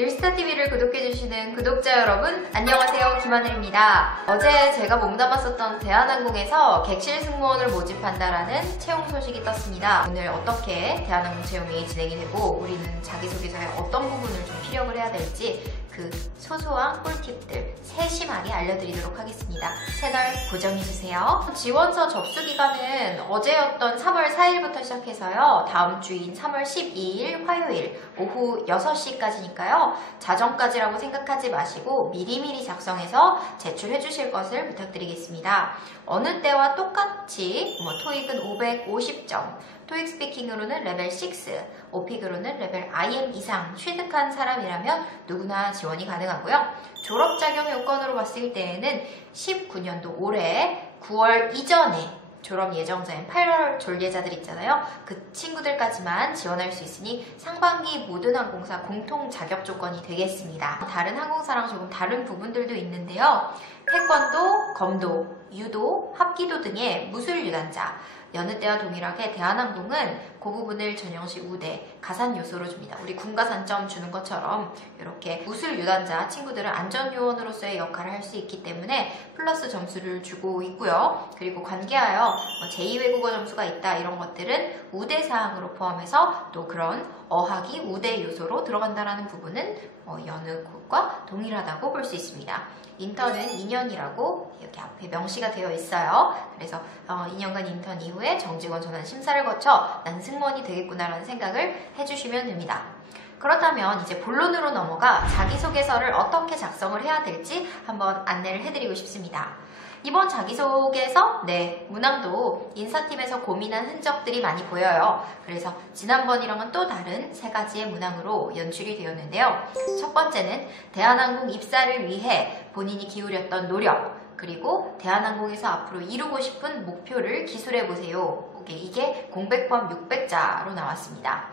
늘스타TV를 구독해주시는 구독자 여러분, 안녕하세요. 김하늘입니다. 어제 제가 몸담았었던 대한항공에서 객실 승무원을 모집한다라는 채용 소식이 떴습니다. 오늘 어떻게 대한항공 채용이 진행이 되고 우리는 자기소개서에 어떤 부분을 좀 피력을 해야 될지 그 소소한 꿀팁들 세심하게 알려드리도록 하겠습니다. 채널 고정해주세요. 지원서 접수 기간은 어제였던 3월 4일부터 시작해서요. 다음 주인 3월 12일 화요일 오후 6시까지니까요. 자정까지라고 생각하지 마시고 미리미리 작성해서 제출해 주실 것을 부탁드리겠습니다. 어느 때와 똑같이 토익은 550점, 토익 스피킹으로는 레벨 6, 오픽으로는 레벨 IM 이상 취득한 사람이라면 누구나 지원이 가능하고요. 졸업 자격 요건으로 봤을 때에는 19년도 올해 9월 이전에 졸업 예정자인 8월 졸예자들 있잖아요. 그 친구들까지만 지원할 수 있으니 상반기 모든 항공사 공통 자격 조건이 되겠습니다. 다른 항공사랑 조금 다른 부분들도 있는데요. 태권도, 검도, 유도, 합기도 등의 무술 유단자, 여느 때와 동일하게 대한항공은 그 부분을 전형식 우대, 가산 요소로 줍니다. 우리 군가산점 주는 것처럼 이렇게 무술 유단자 친구들은 안전요원으로서의 역할을 할 수 있기 때문에 플러스 점수를 주고 있고요. 그리고 관계하여 제2외국어 점수가 있다 이런 것들은 우대 사항으로 포함해서 또 그런 어학이 우대 요소로 들어간다는 부분은 여느 곳과 동일하다고 볼 수 있습니다. 인턴은 2년이라고 여기 앞에 명시가 되어 있어요. 그래서 2년간 인턴 이후에 정직원 전환 심사를 거쳐 난 승무원이 되겠구나라는 생각을 해주시면 됩니다. 그렇다면 이제 본론으로 넘어가 자기소개서를 어떻게 작성을 해야 될지 한번 안내를 해드리고 싶습니다. 이번 자기소개서, 문항도 인사팀에서 고민한 흔적들이 많이 보여요. 그래서 지난번이랑은 또 다른 세 가지의 문항으로 연출이 되었는데요. 첫 번째는 대한항공 입사를 위해 본인이 기울였던 노력, 그리고 대한항공에서 앞으로 이루고 싶은 목표를 기술해보세요. 이게 공백 포함 600자로 나왔습니다.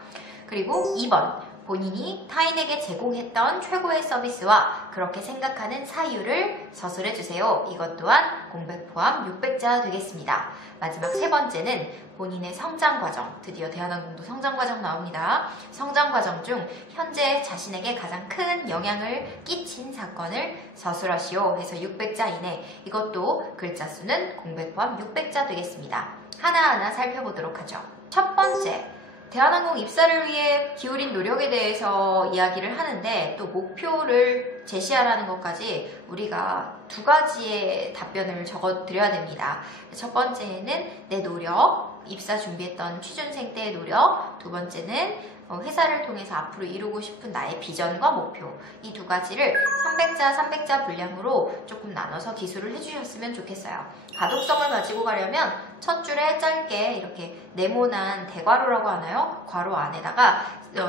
그리고 2번, 본인이 타인에게 제공했던 최고의 서비스와 그렇게 생각하는 사유를 서술해주세요. 이것 또한 공백 포함 600자 되겠습니다. 마지막 세 번째는 본인의 성장과정, 드디어 대한항공도 성장과정 나옵니다. 성장과정 중 현재 자신에게 가장 큰 영향을 끼친 사건을 서술하시오 해서 600자 이내, 이것도 글자 수는 공백 포함 600자 되겠습니다. 하나하나 살펴보도록 하죠. 첫 번째, 대한항공 입사를 위해 기울인 노력에 대해서 이야기를 하는데 또 목표를 제시하라는 것까지 우리가 두 가지의 답변을 적어 드려야 됩니다. 첫 번째는 내 노력, 입사 준비했던 취준생 때의 노력, 두 번째는 회사를 통해서 앞으로 이루고 싶은 나의 비전과 목표, 이 두 가지를 300자, 300자 분량으로 조금 나눠서 기술을 해주셨으면 좋겠어요. 가독성을 가지고 가려면 첫 줄에 짧게 이렇게 네모난 대괄호라고 하나요? 괄호 안에다가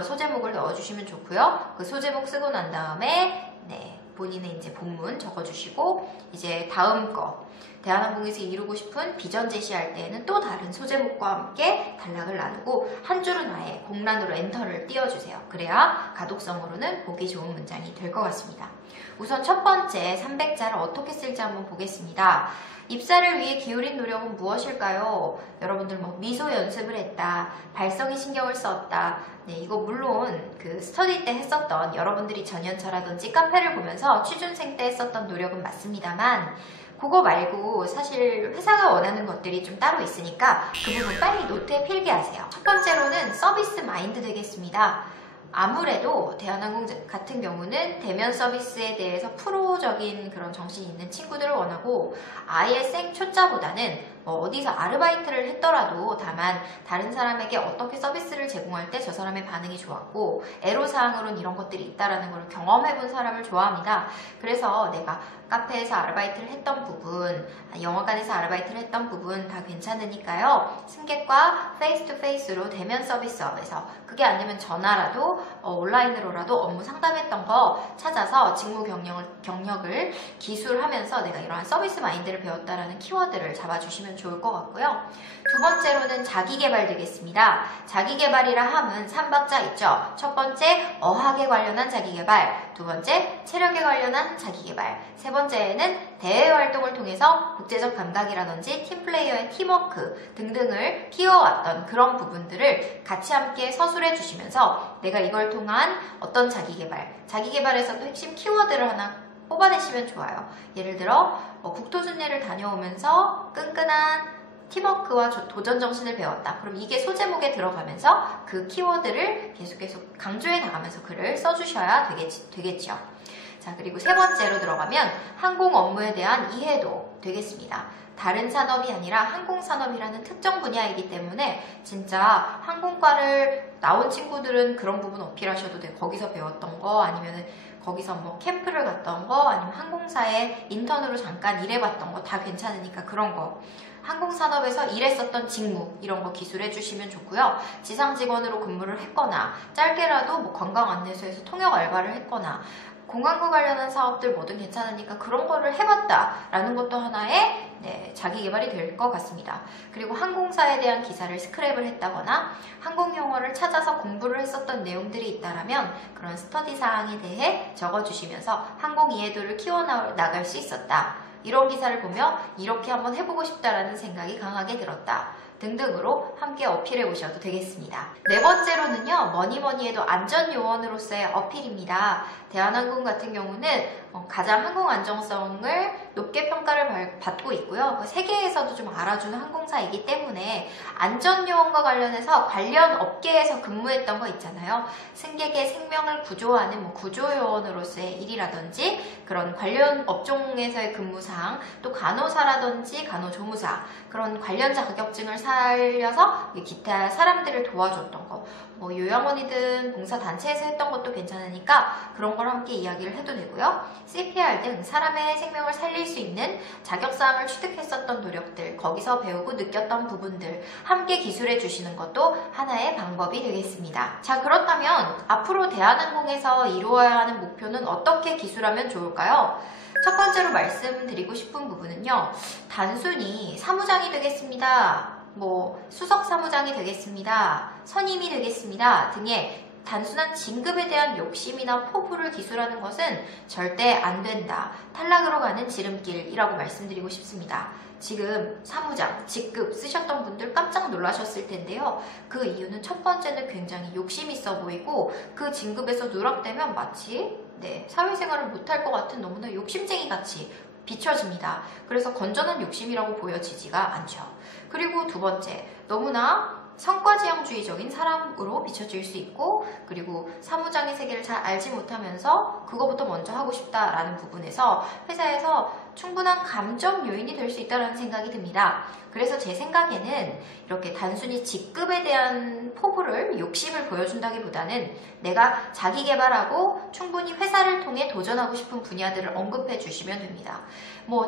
소제목을 넣어주시면 좋고요. 그 소제목 쓰고 난 다음에 본인의 이제 본문 적어주시고 이제 다음 거 대한항공에서 이루고 싶은 비전 제시할 때에는 또 다른 소제목과 함께 단락을 나누고 한 줄은 아예 공란으로 엔터를 띄워주세요. 그래야 가독성으로는 보기 좋은 문장이 될 것 같습니다. 우선 첫 번째 300자를 어떻게 쓸지 한번 보겠습니다. 입사를 위해 기울인 노력은 무엇일까요? 여러분들 미소 연습을 했다, 발성에 신경을 썼다. 이거 물론 그 스터디 때 했었던 여러분들이 전연차라든지 카페를 보면서 취준생 때 했었던 노력은 맞습니다만 그거 말고 사실 회사가 원하는 것들이 좀 따로 있으니까 그 부분 빨리 노트에 필기하세요. 첫 번째로는 서비스 마인드 되겠습니다. 아무래도 대한항공 같은 경우는 대면 서비스에 대해서 프로적인 그런 정신이 있는 친구들을 원하고 아예 생초짜보다는 어디서 아르바이트를 했더라도 다만 다른 사람에게 어떻게 서비스를 제공할 때 저 사람의 반응이 좋았고 애로사항으로는 이런 것들이 있다는 걸 경험해본 사람을 좋아합니다. 그래서 내가 카페에서 아르바이트를 했던 부분, 영화관에서 아르바이트를 했던 부분 다 괜찮으니까요. 승객과 페이스 투 페이스로 대면 서비스업에서 그게 아니면 전화라도 온라인으로라도 업무 상담했던 거 찾아서 직무 경력을 기술하면서 내가 이러한 서비스 마인드를 배웠다라는 키워드를 잡아주시면 좋을 것 같고요. 두 번째로는 자기개발 되겠습니다. 자기개발이라 함은 3박자 있죠. 첫 번째, 어학에 관련한 자기개발. 두 번째, 체력에 관련한 자기개발. 세 번째에는 대외 활동을 통해서 국제적 감각이라든지 팀플레이어의 팀워크 등등을 키워왔던 그런 부분들을 같이 함께 서술해 주시면서 내가 이걸 통한 어떤 자기개발에서도 핵심 키워드를 하나 뽑아내시면 좋아요. 예를 들어 국토순례를 다녀오면서 끈끈한 팀워크와 도전 정신을 배웠다. 그럼 이게 소제목에 들어가면서 그 키워드를 계속 강조해 나가면서 글을 써주셔야 되겠죠. 자, 그리고 세 번째로 들어가면 항공 업무에 대한 이해도 되겠습니다. 다른 산업이 아니라 항공산업이라는 특정 분야이기 때문에 진짜 항공과를 나온 친구들은 그런 부분 어필하셔도 돼요. 거기서 배웠던 거 아니면은 거기서 뭐 캠프를 갔던 거 아니면 항공사에 인턴으로 잠깐 일해봤던 거 다 괜찮으니까 그런 거. 항공산업에서 일했었던 직무 이런 거 기술해 주시면 좋고요. 지상 직원으로 근무를 했거나 짧게라도 뭐 관광 안내소에서 통역 알바를 했거나 공항과 관련한 사업들 뭐든 괜찮으니까 그런 거를 해봤다라는 것도 하나의 자기 개발이 될 것 같습니다. 그리고 항공사에 대한 기사를 스크랩을 했다거나 항공 용어를 찾아서 공부를 했었던 내용들이 있다라면 그런 스터디 사항에 대해 적어주시면서 항공 이해도를 키워나갈 수 있었다. 이런 기사를 보며 이렇게 한번 해보고 싶다라는 생각이 강하게 들었다. 등등으로 함께 어필해 오셔도 되겠습니다. 네 번째로는요, 뭐니 해도 안전요원으로서의 어필입니다. 대한항공 같은 경우는 가장 항공 안정성을 높게 평가를 받고 있고요. 세계에서도 좀 알아주는 항공사이기 때문에 안전요원과 관련해서 관련 업계에서 근무했던 거 있잖아요. 승객의 생명을 구조하는 구조요원으로서의 일이라든지 그런 관련 업종에서의 근무사항, 또 간호사라든지 간호조무사 그런 관련 자격증을 살려서 기타 사람들을 도와줬던 거, 요양원이든 봉사단체에서 했던 것도 괜찮으니까 그런 걸 함께 이야기를 해도 되고요. CPR 등 사람의 생명을 살릴 수 있는 자격사항을 취득했었던 노력들, 거기서 배우고 느꼈던 부분들 함께 기술해 주시는 것도 하나의 방법이 되겠습니다. 자, 그렇다면 앞으로 대한항공에서 이루어야 하는 목표는 어떻게 기술하면 좋을까요? 첫 번째로 말씀드리고 싶은 부분은요, 단순히 사무장이 되겠습니다, 수석 사무장이 되겠습니다, 선임이 되겠습니다 등의 단순한 진급에 대한 욕심이나 포부를 기술하는 것은 절대 안 된다. 탈락으로 가는 지름길이라고 말씀드리고 싶습니다. 지금 사무장, 직급 쓰셨던 분들 깜짝 놀라셨을 텐데요. 그 이유는 첫 번째는 굉장히 욕심 있어 보이고 그 진급에서 누락되면 마치 사회생활을 못할 것 같은 너무나 욕심쟁이 같이 비춰집니다. 그래서 건전한 욕심이라고 보여지지가 않죠. 그리고 두 번째, 너무나 성과지향주의적인 사람으로 비춰질 수 있고, 그리고 사무장의 세계를 잘 알지 못하면서 그거부터 먼저 하고 싶다라는 부분에서 회사에서 충분한 감점 요인이 될 수 있다는 생각이 듭니다. 그래서 제 생각에는 이렇게 단순히 직급에 대한 포부를, 욕심을 보여준다기보다는 내가 자기 개발하고 충분히 회사를 통해 도전하고 싶은 분야들을 언급해 주시면 됩니다.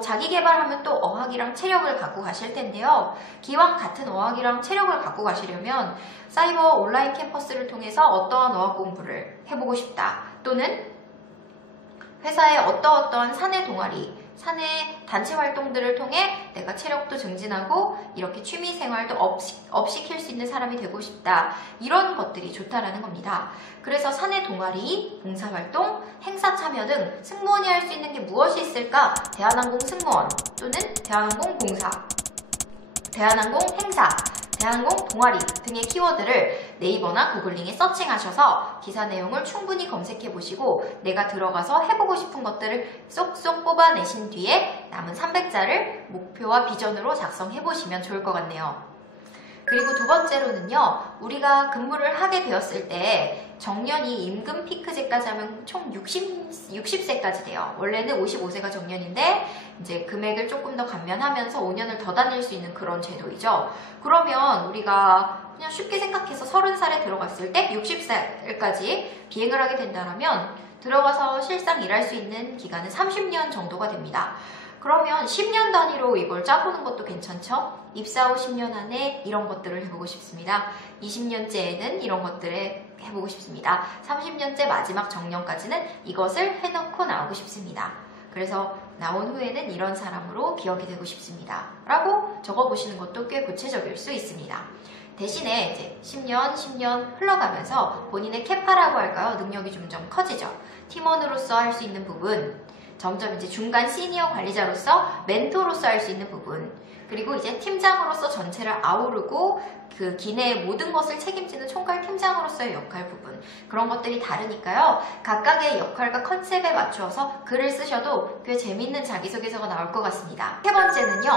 자기 개발하면 또 어학이랑 체력을 갖고 가실 텐데요. 기왕 같은 어학이랑 체력을 갖고 가시려면 사이버 온라인 캠퍼스를 통해서 어떠한 어학 공부를 해보고 싶다. 또는 회사의 어떠한 사내 동아리, 사내 단체 활동들을 통해 내가 체력도 증진하고 이렇게 취미 생활도 업시킬 수 있는 사람이 되고 싶다. 이런 것들이 좋다라는 겁니다. 그래서 사내 동아리, 봉사활동, 행사 참여 등 승무원이 할 수 있는 게 무엇이 있을까? 대한항공 승무원 또는 대한항공 봉사, 대한항공 행사, 대한항공 동아리 등의 키워드를 네이버나 구글링에 서칭하셔서 기사 내용을 충분히 검색해 보시고 내가 들어가서 해보고 싶은 것들을 쏙쏙 뽑아내신 뒤에 남은 300자를 목표와 비전으로 작성해 보시면 좋을 것 같네요. 그리고 두 번째로는요, 우리가 근무를 하게 되었을 때 정년이 임금 피크제까지 하면 총 60세까지 돼요. 원래는 55세가 정년인데 이제 금액을 조금 더 감면하면서 5년을 더 다닐 수 있는 그런 제도이죠. 그러면 우리가 그냥 쉽게 생각해서 30살에 들어갔을 때 60살까지 비행을 하게 된다면 들어가서 실상 일할 수 있는 기간은 30년 정도가 됩니다. 그러면 10년 단위로 이걸 짜보는 것도 괜찮죠? 입사 후 10년 안에 이런 것들을 해보고 싶습니다. 20년째에는 이런 것들을 해보고 싶습니다. 30년째 마지막 정년까지는 이것을 해놓고 나오고 싶습니다. 그래서 나온 후에는 이런 사람으로 기억이 되고 싶습니다. 라고 적어보시는 것도 꽤 구체적일 수 있습니다. 대신에 이제 10년 흘러가면서 본인의 캐파라고 할까요? 능력이 점점 커지죠. 팀원으로서 할 수 있는 부분, 점점 이제 중간 시니어 관리자로서 멘토로서 할 수 있는 부분, 그리고 이제 팀장으로서 전체를 아우르고 그 기내의 모든 것을 책임지는 총괄 팀장으로서의 역할 부분, 그런 것들이 다르니까요. 각각의 역할과 컨셉에 맞추어서 글을 쓰셔도 꽤 재밌는 자기소개서가 나올 것 같습니다. 세 번째는요.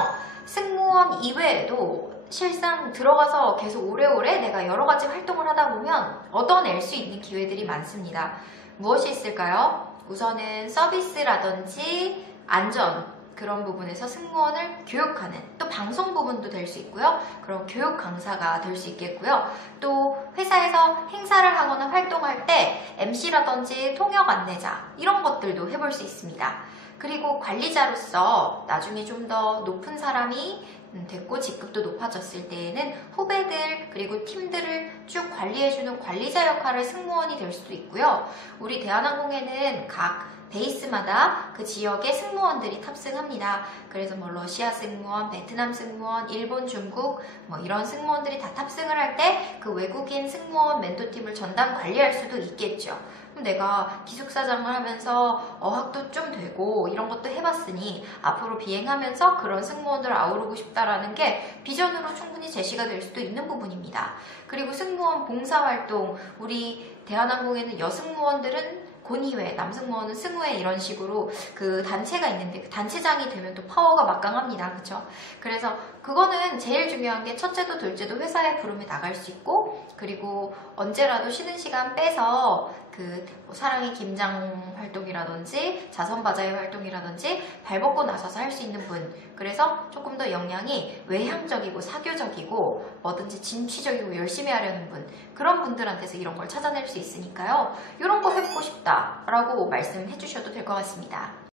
승무원 이외에도 실상 들어가서 계속 오래오래 내가 여러 가지 활동을 하다 보면 얻어낼 수 있는 기회들이 많습니다. 무엇이 있을까요? 우선은 서비스라든지 안전, 그런 부분에서 승무원을 교육하는, 또 방송 부분도 될 수 있고요. 그럼 교육 강사가 될 수 있겠고요. 또 회사에서 행사를 하거나 활동할 때 MC라든지 통역 안내자, 이런 것들도 해볼 수 있습니다. 그리고 관리자로서 나중에 좀 더 높은 사람이 됐고 직급도 높아졌을 때에는 후배들 그리고 팀들을 쭉 관리해주는 관리자 역할의 승무원이 될 수도 있고요. 우리 대한항공에는 각 베이스마다 그 지역의 승무원들이 탑승합니다. 그래서 뭐 러시아 승무원, 베트남 승무원, 일본, 중국 뭐 이런 승무원들이 다 탑승을 할 때 그 외국인 승무원 멘토팀을 전담 관리할 수도 있겠죠. 그럼 내가 기숙사장을 하면서 어학도 좀 되고 이런 것도 해봤으니 앞으로 비행하면서 그런 승무원들을 아우르고 싶다라는 게 비전으로 충분히 제시가 될 수도 있는 부분입니다. 그리고 승무원 봉사활동, 우리 대한항공에는 여승무원들은 곤의회, 남승무원은 승우회 이런 식으로 그 단체가 있는데 그 단체장이 되면 또 파워가 막강합니다. 그쵸? 그래서 그거는 제일 중요한 게 첫째도 둘째도 회사에 부름에 나갈 수 있고, 그리고 언제라도 쉬는 시간 빼서 그 사랑의 김장 활동이라든지 자선바자회 활동이라든지 발벗고 나서서 할 수 있는 분, 그래서 조금 더 역량이 외향적이고 사교적이고 뭐든지 진취적이고 열심히 하려는 분, 그런 분들한테서 이런 걸 찾아낼 수 있으니까요. 이런 거 해보고 싶다 라고 말씀해 주셔도 될 것 같습니다.